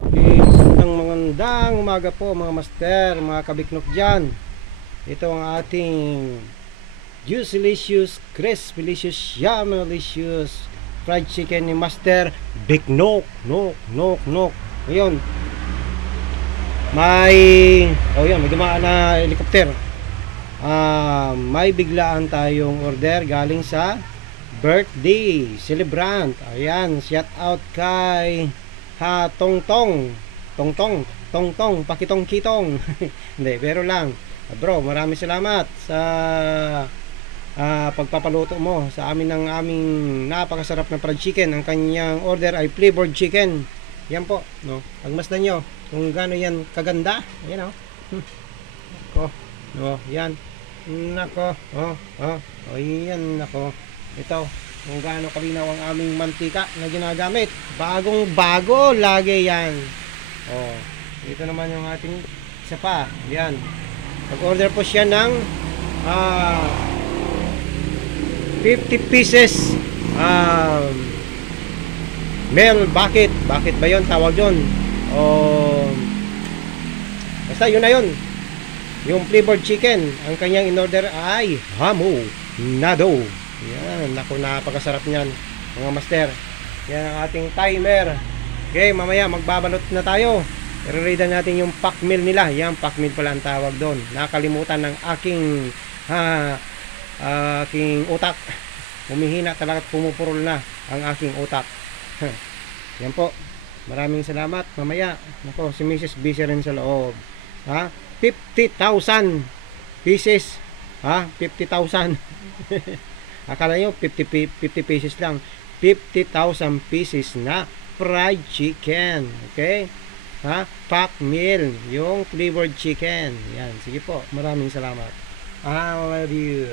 Magandang umaga po mga master, mga kabiknok dyan. Ito ang ating Juicylicious, Crispylicious, Yummalicious fried chicken ni Master Biknok. Ngayon, may may dumaan na helicopter. May biglaan tayong order galing sa birthday celebrant. Ayan, shout out kay Tongtong, pakitong-kitong. Hindi, pero lang. Bro, maraming salamat sa pagpapaluto mo sa amin ng aming napakasarap na fried chicken. Ang kanyang order ay flavored chicken. Yan po, no. Pagmasdan nyo kung gaano yan kaganda. Ayan, oh. Nako, no, yan. Nako, yan, nako. Ito, kung gaano kalinaw ang aming mantika na ginagamit. Bagong bago lagi yan. Ito naman yung ating isa pa. Yan. Nag-order po siya ng 50 pieces male bucket. Bakit ba yun? Tawag yun. Basta yun na yun. Yung flavored chicken. Ang kanyang in-order ay hamo nado. Yan. Naku, napakasarap niyan mga master. Yan ang ating timer. Okay, mamaya magbabalot na tayo. I-read natin yung pack meal nila. Yan, pack meal pala ang tawag doon. Nakalimutan ng aking utak. Humihina talaga at pumupurol na ang aking utak. Yan po. Maraming salamat. Mamaya, nako, si Mrs. busy rin sa loob. 50,000 pieces. 50,000. Akala nyo 50 pieces lang. 50,000 pieces na fried chicken. Okay? Pack meal, yung flavored chicken. Yan, sige po. Maraming salamat. I love you.